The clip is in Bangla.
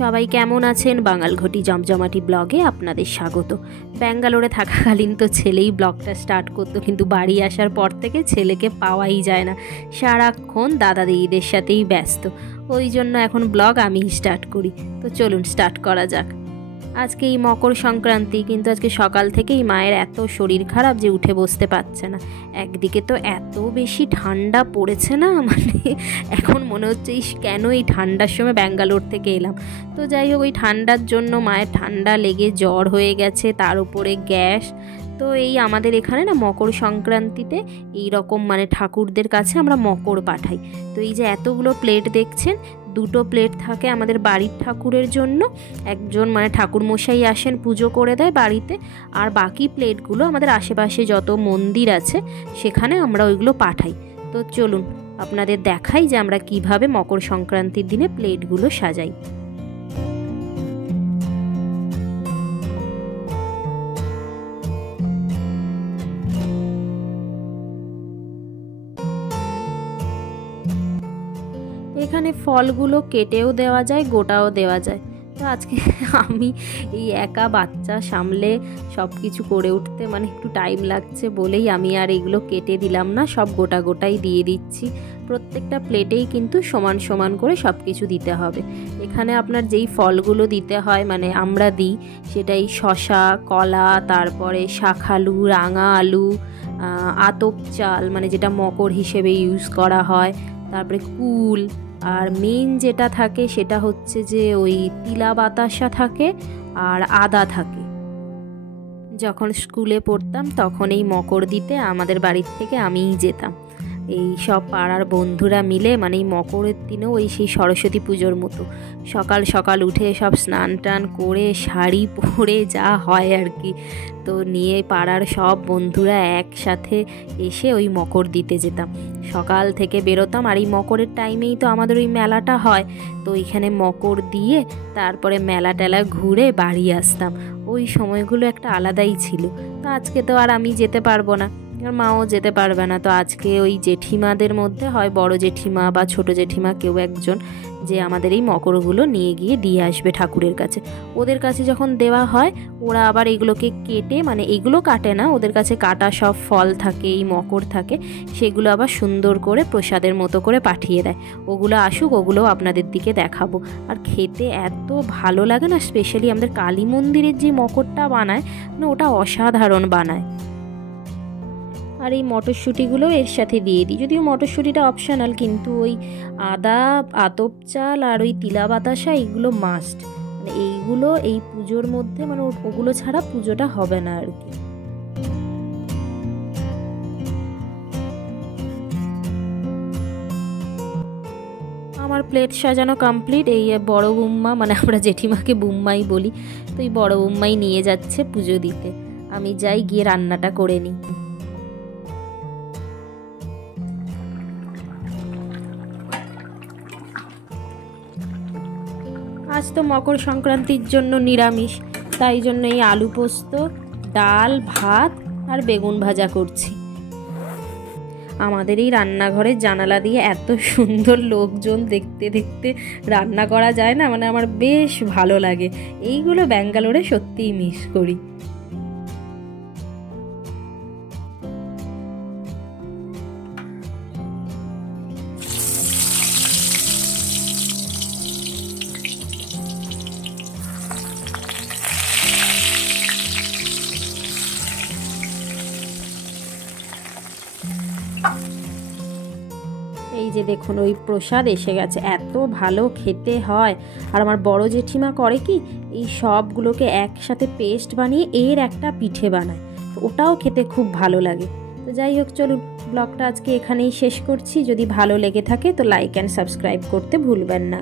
সবাই কেমন আছেন? বাঙালঘটি জমজমাটি ব্লগে আপনাদের স্বাগত। ব্যাঙ্গালোরে থাকাকালীন তো ছেলেই ব্লগটা স্টার্ট করতো, কিন্তু বাড়ি আসার পর থেকে ছেলেকে পাওয়াই যায় না, সারাক্ষণ দাদা দিদিদের সাথেই ব্যস্ত। ওই জন্য এখন ব্লগ আমিই স্টার্ট করি। তো চলুন স্টার্ট করা যাক। আজকে এই মকর সংক্রান্তি, কিন্তু আজকে সকাল থেকেই মায়ের এত শরীর খারাপ যে উঠে বসতে পারছে না। একদিকে তো এত বেশি ঠান্ডা পড়েছে না, মানে এখন মনে হচ্ছে কেন এই ঠান্ডার সময় ব্যাঙ্গালোর থেকে এলাম। তো যাই হোক, ওই ঠান্ডার জন্য মায়ের ঠান্ডা লেগে জ্বর হয়ে গেছে, তার উপরে গ্যাস। তো এই আমাদের এখানে না মকর সংক্রান্তিতে এই রকম মানে ঠাকুরদের কাছে আমরা মকর পাঠাই। তো এই যে এতগুলো প্লেট দেখছেন, দুটো প্লেট থাকে আমাদের বাড়ির ঠাকুরের জন্য, একজন মানে ঠাকুরমশাই আসেন পুজো করে দেয় বাড়িতে, আর বাকি প্লেটগুলো আমাদের আশেপাশে যত মন্দির আছে সেখানে আমরা ওইগুলো পাঠাই। তো চলুন আপনাদের দেখাই যে আমরা কিভাবে মকর সংক্রান্তির দিনে প্লেটগুলো সাজাই। এখানে ফলগুলো কেটেও দেওয়া যায়, গোটাও দেওয়া যায়। তো আজকে আমি এই একা বাচ্চা সামলে সব কিছু করে উঠতে মানে একটু টাইম লাগছে বলেই আমি আর এগুলো কেটে দিলাম না, সব গোটা গোটাই দিয়ে দিচ্ছি। প্রত্যেকটা প্লেটেই কিন্তু সমান সমান করে সব কিছু দিতে হবে। এখানে আপনার যেই ফলগুলো দিতে হয় মানে আমরা দিই, সেটাই শসা, কলা, তারপরে শাকালু, রাঙা আলু, আতপ চাল মানে যেটা মকর হিসেবে ইউজ করা হয়, তারপরে কুল, আর মেইন যেটা থাকে সেটা হচ্ছে যে ওই তিলা বাতাসা থাকে আর আদা থাকে। যখন স্কুলে পড়তাম তখন এই মকর দিতে আমাদের বাড়ির থেকে আমিই যেতাম। এই সব পাড়ার বন্ধুরা মিলে মানে এই মকরের দিনেও ওই সেই সরস্বতী পুজোর মতো সকাল সকাল উঠে সব স্নান টান করে শাড়ি পরে যা হয় আর কি, তো নিয়ে পাড়ার সব বন্ধুরা একসাথে এসে ওই মকর দিতে যেতাম। সকাল থেকে বেরোতাম, আর এই মকরের টাইমেই তো আমাদের ওই মেলাটা হয়। তো এইখানে মকর দিয়ে তারপরে মেলা টেলা ঘুরে বাড়ি আসতাম। ওই সময়গুলো একটা আলাদাই ছিল। তো আজকে তো আর আমি যেতে পারবো না, আর মাও যেতে পারবে না। তো আজকে ওই জেঠিমাদের মধ্যে হয় বড় জেঠিমা বা ছোট জেঠিমা কেউ একজন যে আমাদের এই মকরগুলো নিয়ে গিয়ে দিয়ে আসবে ঠাকুরের কাছে। ওদের কাছে যখন দেওয়া হয় ওরা আবার এগুলোকে কেটে, মানে এগুলো কাটে না, ওদের কাছে কাটা সব ফল থাকে, এই মকর থাকে, সেগুলো আবার সুন্দর করে প্রসাদের মতো করে পাঠিয়ে দেয়। ওগুলো আসুক, ওগুলো আপনাদের দিকে দেখাবো। আর খেতে এত ভালো লাগে না, স্পেশালি আমাদের কালী মন্দিরের যে মকরটা বানায় না, ওটা অসাধারণ বানায়। আর এই মটরশুঁটিগুলো এর সাথে দিয়ে দিই, যদিও মটরশুঁটিটা অপশনাল, কিন্তু ওই আদা, আতপ চাল আর ওই তিলা বাতাসা এইগুলো মাস্ট। মানে এইগুলো এই পুজোর মধ্যে মানে ওগুলো ছাড়া পুজোটা হবে না আর কি। আমার প্লেট সাজানো কমপ্লিট। এই বড় বুম্মা, মানে আমরা জেঠিমাকে বুম্মাই বলি, তো এই বড় বুম্মাই নিয়ে যাচ্ছে পুজো দিতে। আমি যাই গিয়ে রান্নাটা করে নিই। আজ তো মকর সংক্রান্তির জন্য নিরামিষ, তাই জন্য এই আলু পোস্ত, ডাল, ভাত আর বেগুন ভাজা করছি। আমাদের এই রান্নাঘরের জানালা দিয়ে এত সুন্দর লোকজন দেখতে দেখতে রান্না করা যায় না, মানে আমার বেশ ভালো লাগে। এইগুলো ব্যাঙ্গালোরে সত্যিই মিস করি। এই যে দেখুন ওই প্রসাদ এসে গেছে, এত ভালো খেতে হয়। আর আমার বড় জেঠিমা করে কি, এই সবগুলোকে একসাথে পেস্ট বানিয়ে এর একটা পিঠে বানায়, তো ওটাও খেতে খুব ভালো লাগে। তো যাই হোক, চলুন ব্লগটা আজকে এখানেই শেষ করছি। যদি ভালো লেগে থাকে তো লাইক অ্যান্ড সাবস্ক্রাইব করতে ভুলবেন না।